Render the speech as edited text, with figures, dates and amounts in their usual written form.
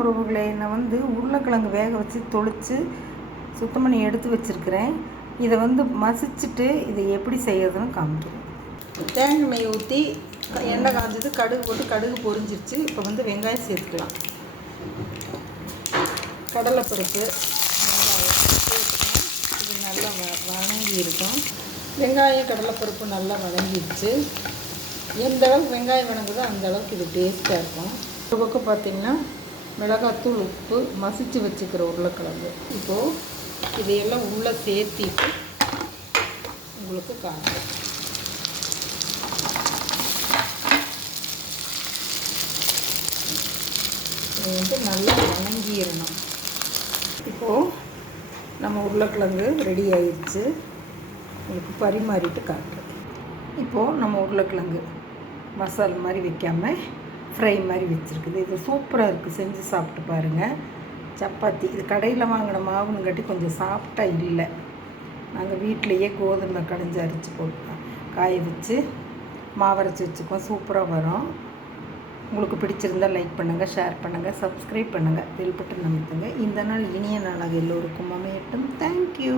உறவுகளை நான் உருளைக்கிழங்கு வேக வச்சு தொளிச்சு சுத்தம் பண்ணி எடுத்து வச்சுருக்கிறேன். இதை மசிச்சுட்டு இதை எப்படி செய்யறதுன்னு காமிக்கிறேன். தேங்காய் எண்ணெய் ஊற்றி எண்ணெய் காஞ்சது, கடுகு போட்டு கடுகு பொரிஞ்சிருச்சு. இப்போ வெங்காயம் சேர்த்துக்கலாம். கடலைப்பருப்பு, வெங்காயம் சேர்த்துக்கலாம். இது நல்லா வதங்கி இருக்கும். வெங்காயம் கடலைப்பருப்பு நல்லா வதங்கிடுச்சு. எந்த அளவுக்கு வெங்காயம் வதங்குதோ அந்த அளவுக்கு இது டேஸ்ட்டாக இருக்கும். ஒரு பக்கம் பார்த்திங்கன்னா மிளகாத்தூள், உப்பு, மசிச்சு வச்சுக்கிற உருளைக்கிழங்கு. இப்போது இதையெல்லாம் உள்ளே சேர்த்திட்டு உங்களுக்கு காணும். இது நல்லா வணங்கிடணும். இப்போது நம்ம உருளைக்கிழங்கு ரெடி ஆயிடுச்சு. உங்களுக்கு பரிமாறிட்டு காட்டுறேன். இப்போது நம்ம உருளைக்கிழங்கு மசாலா மாதிரி வைக்காமல் ஃப்ரை மாதிரி வச்சுருக்குது. இது சூப்பராக இருக்குது. செஞ்சு சாப்பிட்டு பாருங்கள். சப்பாத்தி இது கடையில் வாங்கின மாவுன்னு கட்டி கொஞ்சம் சாஃப்டாக இல்லை. நாங்கள் வீட்டிலையே கோதுமை கடைஞ்சி அரைச்சி போட்டு காய வச்சு மாவரைச்சி வச்சுக்குவோம். சூப்பராக வரும். உங்களுக்கு பிடிச்சிருந்தால் லைக் பண்ணுங்கள், ஷேர் பண்ணுங்கள், சப்ஸ்கிரைப் பண்ணுங்கள், பெல் பட்டன் அமுத்துங்க. இந்த நாள் இனிய நாளாக எல்லோருக்கும் அமையட்டும். தேங்க்யூ.